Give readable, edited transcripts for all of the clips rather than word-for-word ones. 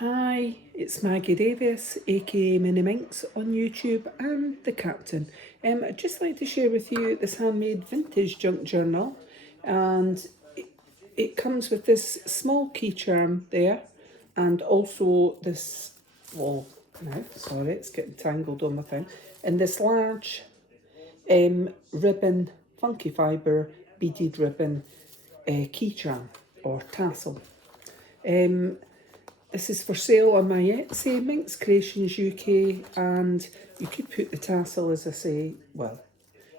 Hi, it's Maggie Davis, aka Mini Minx on YouTube and the Captain. I'd just like to share with you this handmade vintage junk journal, and it comes with this small key charm there, and also this, well, no, sorry, it's getting tangled on my thing, and this large ribbon, funky fibre, beaded ribbon key charm or tassel. This is for sale on my Etsy, MinxCreationsUK, and you could put the tassel, as I say, well,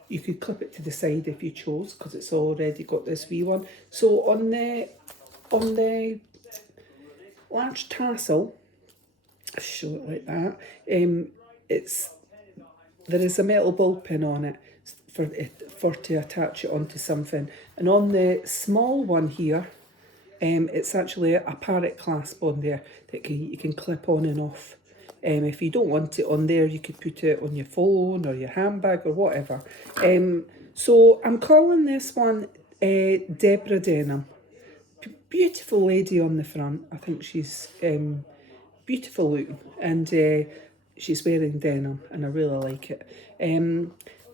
you could clip it to the side if you chose, because it's already got this wee one. So on the large tassel, I'll show it like that. It's there is a metal ball pin on it for to attach it onto something, and on the small one here, it's actually a Parrot Clasp on there that you can clip on and off. If you don't want it on there, you could put it on your phone or your handbag or whatever. So I'm calling this one Deborah Denim. Beautiful lady on the front. I think she's beautiful looking, and she's wearing denim, and I really like it.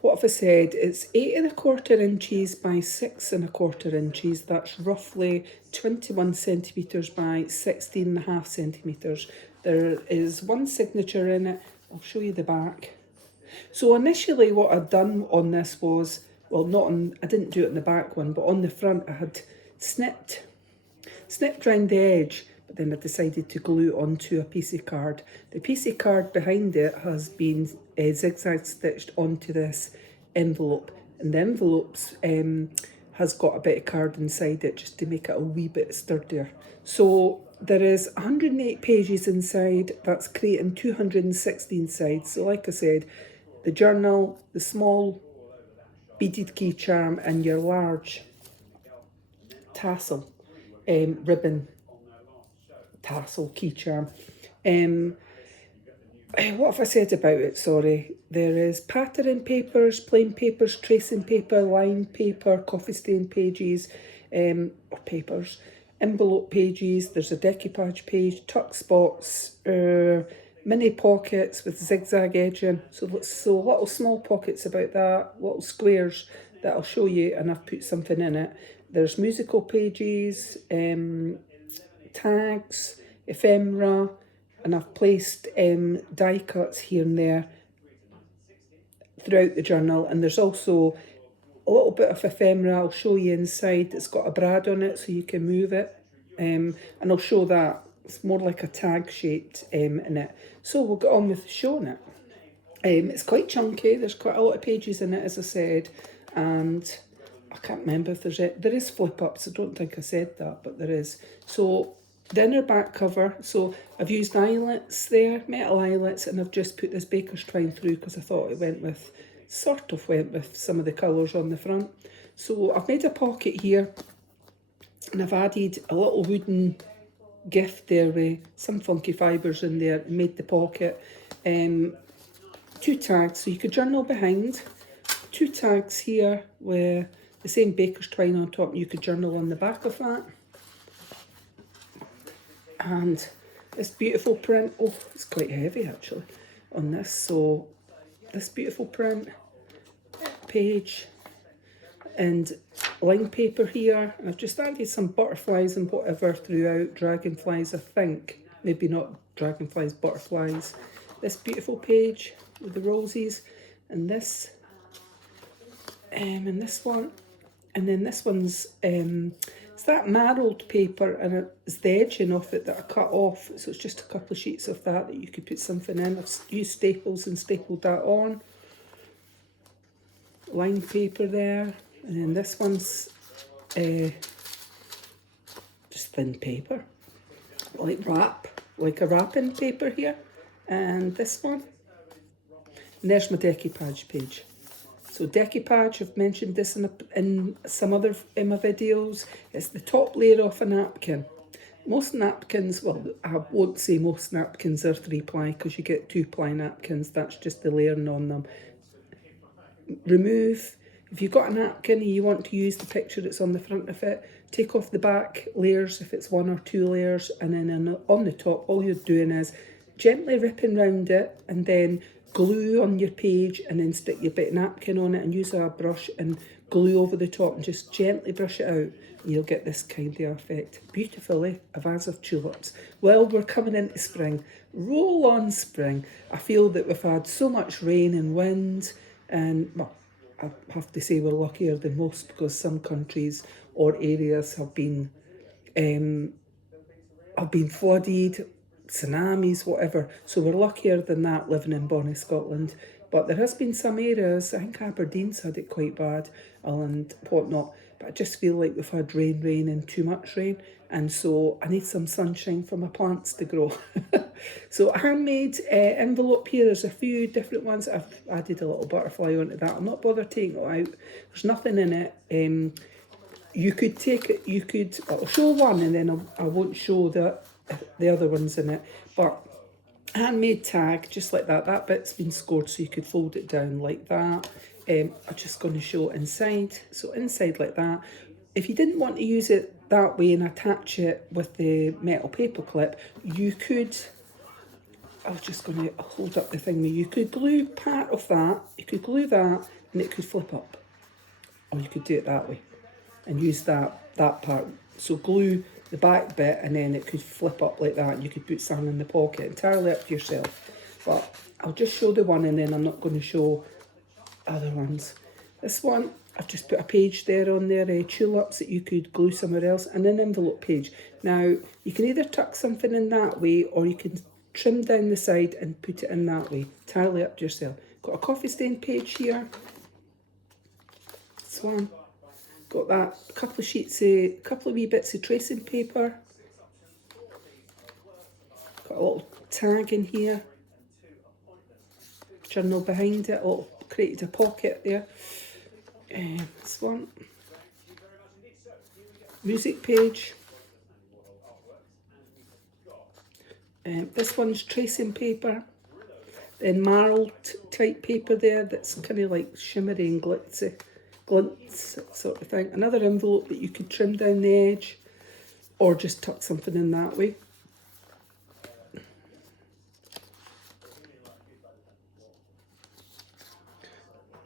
What have I said? It's 8¼ inches by 6¼ inches. That's roughly 21 centimetres by 16.5 centimetres. There is one signature in it. I'll show you the back. So initially what I'd done on this was, well, not on, I didn't do it in the back one, but on the front I had snipped around the edge, but then I decided to glue it onto a piece of card. The piece of card behind it has been zigzag stitched onto this envelope, and the envelope's has got a bit of card inside it just to make it a wee bit sturdier. So there is 108 pages inside. That's creating 216 sides. So like I said, the journal, the small beaded key charm, and your large tassel ribbon tassel key charm. What have I said about it? Sorry. There is pattern papers, plain papers, tracing paper, lined paper, coffee stain pages, or papers, envelope pages. There's a decoupage page, tuck spots, mini pockets with zigzag edging. So little small pockets about that, little squares that I'll show you, and I've put something in it. There's musical pages, tags, ephemera, and I've placed die cuts here and there throughout the journal. And there's also a little bit of ephemera I'll show you inside. It's got a brad on it so you can move it, and I'll show that. It's more like a tag shaped in it. So we'll get on with showing it. It's quite chunky. There's quite a lot of pages in it, as I said, and I can't remember if there is flip ups. I don't think I said that, but there is. So the inner back cover, so I've used eyelets there, metal eyelets, and I've just put this baker's twine through because I thought it sort of went with some of the colours on the front. So I've made a pocket here, and I've added a little wooden gift there with some funky fibres in there and made the pocket. 2 tags, so you could journal behind. 2 tags here with the same baker's twine on top, and you could journal on the back of that. And this beautiful print, oh, it's quite heavy actually on this. So this beautiful print page and lined paper here, and I've just added some butterflies and whatever throughout, dragonflies I think, maybe not dragonflies, butterflies. This beautiful page with the roses, and this one, and then this one's it's that marbled paper, and it's the edging of it that I cut off, so it's just a couple of sheets of that you could put something in. I've used staples and stapled that on. Lined paper there, and then this one's just thin paper, like a wrapping paper here, and this one. And there's my decoupage page. So decoupage, I've mentioned this in some other in my videos. It's the top layer of a napkin. Most napkins, well, I won't say most napkins are 3-ply because you get 2-ply napkins. That's just the layering on them. Remove, if you've got a napkin and you want to use the picture that's on the front of it, take off the back layers if it's 1 or 2 layers, and then on the top all you're doing is gently ripping round it and then glue on your page, and then stick your bit of napkin on it and use a brush and glue over the top and just gently brush it out, and you'll get this kind of effect. Beautifully, a vase of tulips. Well, we're coming into spring. Roll on spring. I feel that we've had so much rain and wind, and well, I have to say we're luckier than most, because some countries or areas have been flooded, tsunamis, whatever. So we're luckier than that living in bonnie Scotland. But there has been some areas, I think Aberdeen's had it quite bad and whatnot. But I just feel like we've had rain and too much rain. And so I need some sunshine for my plants to grow. So a handmade envelope here. There's a few different ones. I've added a little butterfly onto that. I'm not bothered taking it out. There's nothing in it. You could take it, I'll show one and then I won't show the other ones in it. But handmade tag, just like that. That bit's been scored so you could fold it down like that. I'm just going to show inside. So inside like that. If you didn't want to use it that way and attach it with the metal paper clip, you could, I was just going to hold up the thing. You could glue part of that, you could glue that and it could flip up. Or you could do it that way and use that part. So glue the back bit and then it could flip up like that, and you could put something in the pocket. Entirely up to yourself. But I'll just show the one and then I'm not going to show other ones. This one, I've just put a page there on there, tulips that you could glue somewhere else, and an envelope page. Now, you can either tuck something in that way or you can trim down the side and put it in that way. Entirely up to yourself. Got a coffee stain page here. This one. Got that, a couple of wee bits of tracing paper. Got a little tag in here. Journal behind it, created a pocket there. This one. Music page. This one's tracing paper. Then marled type paper there that's kind of like shimmery and glitzy. Glints sort of thing. Another envelope that you could trim down the edge or just tuck something in that way.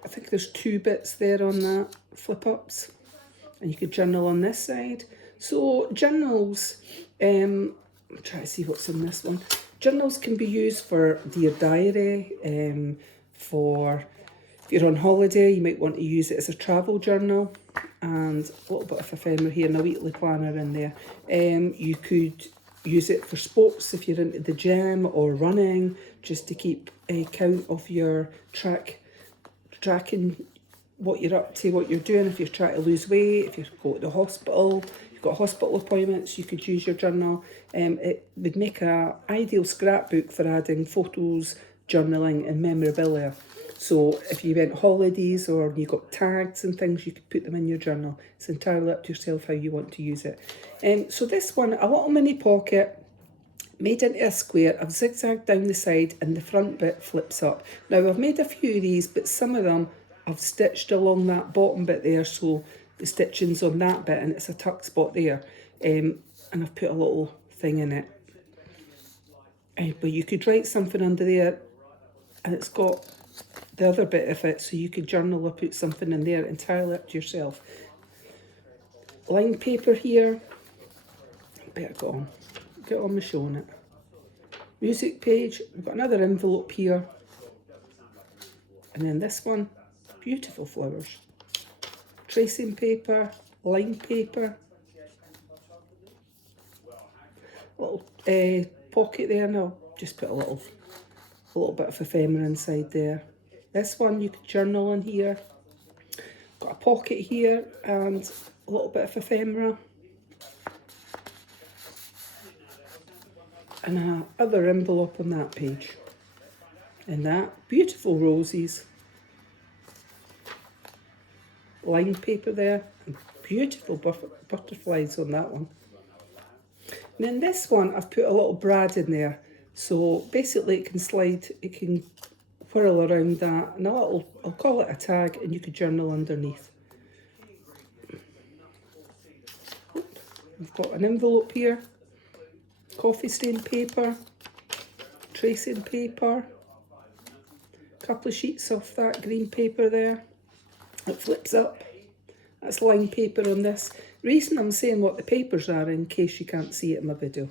I think there's 2 bits there on that, flip ups, and you could journal on this side. So journals, I'm trying to see what's in this one. Journals can be used for your diary, for if you're on holiday, you might want to use it as a travel journal, and a little bit of ephemera here and a weekly planner in there. You could use it for sports if you're into the gym or running, just to keep a count of your tracking what you're up to, what you're doing. If you're trying to lose weight, if you go to the hospital, you've got hospital appointments, you could use your journal. It would make an ideal scrapbook for adding photos, journaling and memorabilia. So if you went holidays or you got tags and things, you could put them in your journal. It's entirely up to yourself how you want to use it. So this one, a little mini pocket made into a square. I've zigzagged down the side and the front bit flips up. Now I've made a few of these, but some of them I've stitched along that bottom bit there, so the stitching's on that bit and it's a tuck spot there. And I've put a little thing in it. But you could write something under there and it's got the other bit of it, so you could journal or put something in there. Entirely up to yourself. Lined paper here. Better get on with showing it. Music page. We've got another envelope here. And then this one. Beautiful flowers. Tracing paper. Lined paper. Little pocket there, and I'll just put a little bit of ephemera inside there. This one you could journal in here. Got a pocket here and a little bit of ephemera. And another envelope on that page. And that, beautiful roses. Lined paper there. And beautiful butterflies on that one. And then this one, I've put a little brad in there. So basically it can slide, it can whirl around that, and I'll call it a tag, and you could journal underneath. We've got an envelope here, coffee stain paper, tracing paper, a couple of sheets of that green paper there. It flips up. That's lined paper on this. The reason I'm saying what the papers are in case you can't see it in my video.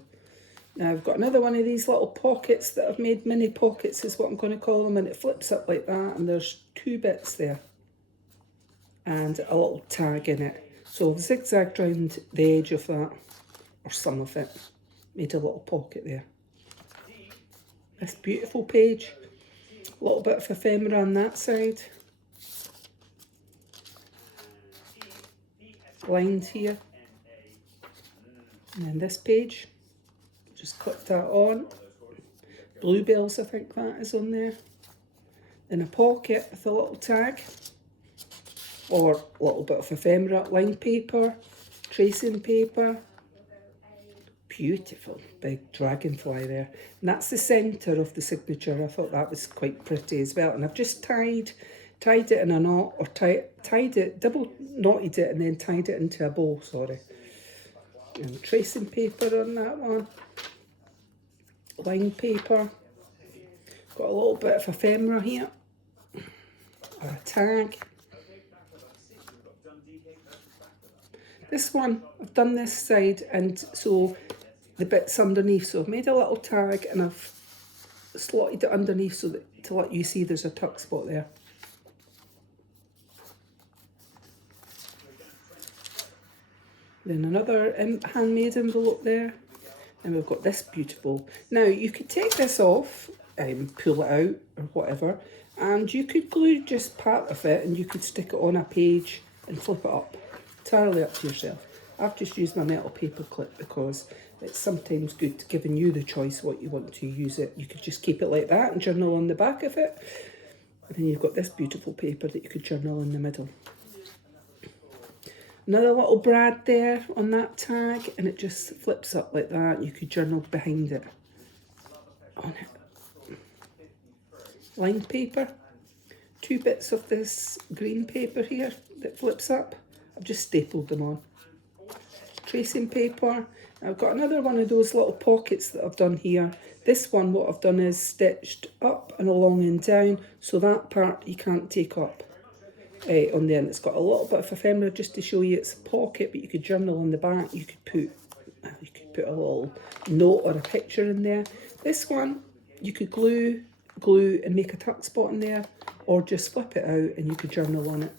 Now I've got another one of these little pockets that I've made, mini pockets is what I'm going to call them, and it flips up like that, and there's 2 bits there and a little tag in it. So I've zigzagged round the edge of that, or some of it, made a little pocket there. This beautiful page, a little bit of ephemera on that side, lined here, and then this page, just clip that on. Bluebells, I think that is on there. In a pocket with a little tag, or a little bit of ephemera, lined paper, tracing paper. Beautiful big dragonfly there. And that's the centre of the signature. I thought that was quite pretty as well. And I've just tied it in a knot, or tied it, double knotted it and then tied it into a bow, sorry. And tracing paper on that one. Lined paper. Got a little bit of ephemera here. Or a tag. This one, I've done this side, and so the bits underneath, so I've made a little tag and I've slotted it underneath so that to let you see there's a tuck spot there. Then another handmade envelope there, and we've got this beautiful. Now you could take this off, pull it out or whatever, and you could glue just part of it and you could stick it on a page and flip it up. Entirely up to yourself. I've just used my metal paper clip because it's sometimes good giving you the choice what you want to use it. You could just keep it like that and journal on the back of it. And then you've got this beautiful paper that you could journal in the middle. Another little brad there on that tag, and it just flips up like that. You could journal behind it. On it. Lined paper. 2 bits of this green paper here that flips up. I've just stapled them on. Tracing paper. I've got another one of those little pockets that I've done here. This one, what I've done is stitched up and along and down, so that part you can't take up on the end. It's got a little bit of ephemera just to show you it's a pocket, but you could journal on the back. You could put a little note or a picture in there. This one, you could glue and make a tuck spot in there, or just flip it out and you could journal on it.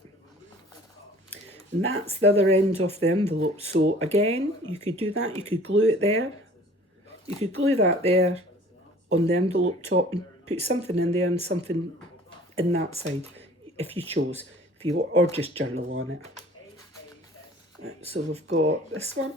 And that's the other end of the envelope. So again, you could do that. You could glue it there. You could glue that there on the envelope top and put something in there and something in that side if you chose. Or just journal on it. So we've got this one.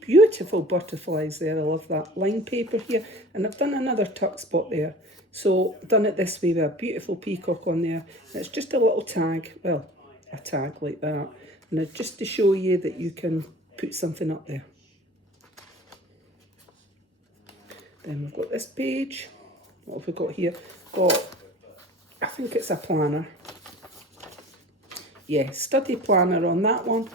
Beautiful butterflies there. I love that. Lined paper here. And I've done another tuck spot there. So I've done it this way with a beautiful peacock on there. And it's just a little tag. Well, a tag like that, and it's just to show you that you can put something up there. Then we've got this page. What have we got here? I think it's a planner. Yeah, study planner on that one.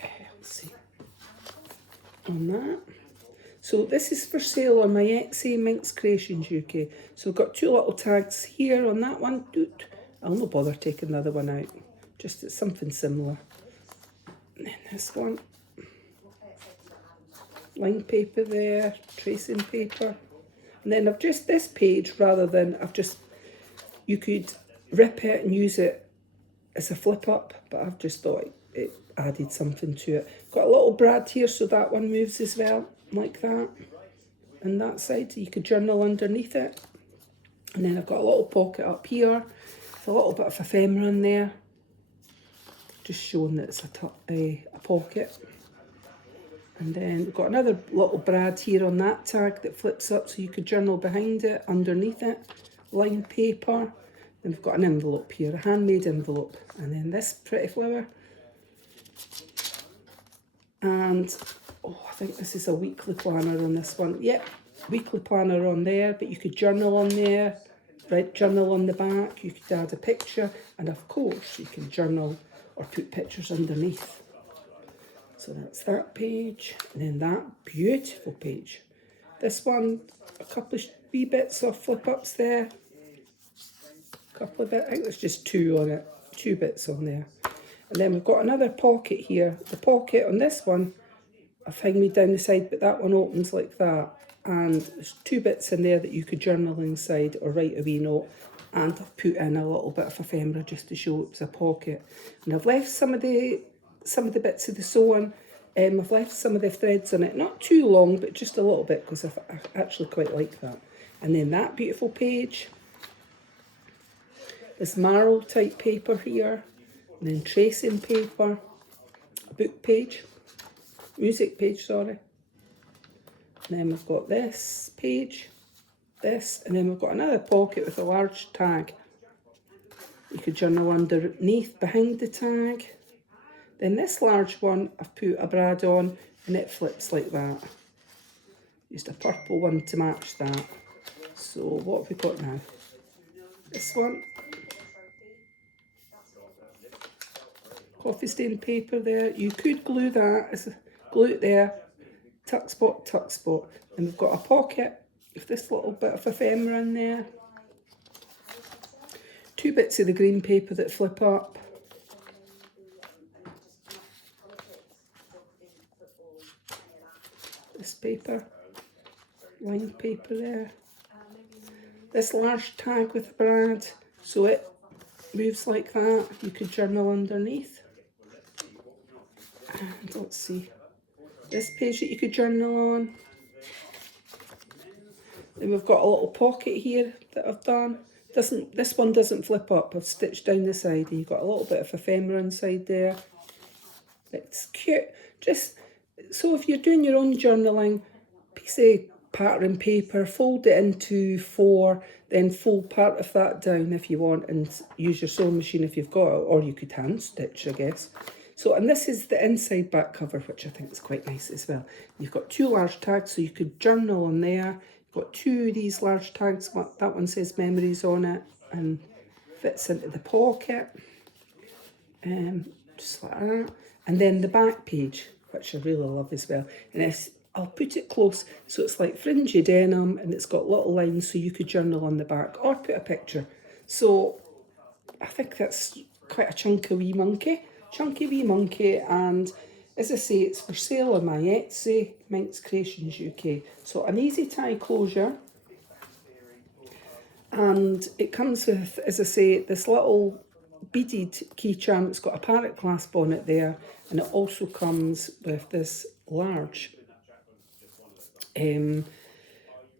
Let's see. On that. So this is for sale on my Etsy, MinxCreationsUK. So I've got 2 little tags here on that one. I'll not bother taking the other one out. Just it's something similar. And then this one. Lined paper there, tracing paper. And then I've just, this page, rather than, you could rip it and use it as a flip up, but I've just thought it added something to it. Got a little brad here, so that one moves as well. Like that, and that side you could journal underneath it. And then I've got a little pocket up here with a little bit of ephemera in there, just showing that it's a pocket. And then we've got another little brad here on that tag that flips up so you could journal behind it, underneath it. Lined paper. Then we've got an envelope here, a handmade envelope, and then this pretty flower. And I think this is a weekly planner on this one. Yep, weekly planner on there, but you could journal on there, right? Journal on the back, you could add a picture, and of course you can journal or put pictures underneath. So that's that page, and then that beautiful page. This one, a couple of wee bits of flip ups there. A couple of it, I think there's just two on it, 2 bits on there. And then we've got another pocket here. The pocket on this one, I've hanged down the side, but that one opens like that. And there's 2 bits in there that you could journal inside or write a wee note. And I've put in a little bit of ephemera just to show it was a pocket. And I've left some of the bits of the sewing. I've left some of the threads on it, not too long, but just a little bit, because I actually quite like that. And then that beautiful page, this marrow type paper here, and then tracing paper, a book page, music page, sorry. And then we've got this page, this, and then we've got another pocket with a large tag. You could journal underneath, behind the tag. Then this large one, I've put a brad on, and it flips like that. Used a purple one to match that. So what have we got now? This one. Coffee stain paper there. You could glue that, glue it there, tuck spot, tuck spot. And we've got a pocket with this little bit of ephemera in there. 2 bits of the green paper that flip up. This paper, lined paper there. This large tag with a brad, so it moves like that. You could journal underneath. And let's see, this page that you could journal on. Then we've got a little pocket here that I've done. This one doesn't flip up. I've stitched down the side, and you've got a little bit of ephemera inside there. It's cute. Just so if you're doing your own journaling, piece of pattern paper, fold it into 4, then fold part of that down if you want, and use your sewing machine if you've got it, or you could hand stitch, I guess. So, and this is the inside back cover, which I think is quite nice as well. You've got 2 large tags, so you could journal on there. You've got 2 of these large tags. That one says memories on it and fits into the pocket. Just like that. And then the back page, which I really love as well. And I'll put it close, so it's like fringy denim, and it's got little lines, so you could journal on the back or put a picture. So I think that's quite a chunky wee monkey, and as I say, it's for sale on my Etsy, MinxCreationsUK. So an easy tie closure, and it comes with, as I say, this little beaded key charm. It's got a Parrot Clasp on it there, and it also comes with this large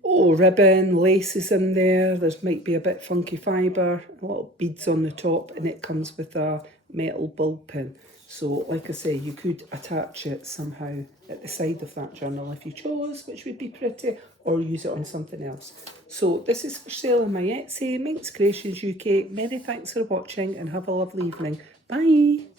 ribbon, laces in there. There's might be a bit funky fibre, little beads on the top, and it comes with a metal bulb pin. So like I say, you could attach it somehow at the side of that journal if you chose, which would be pretty, or use it on something else. So this is for sale on my Etsy, MinxCreationsUK. Many thanks for watching, and have a lovely evening. Bye!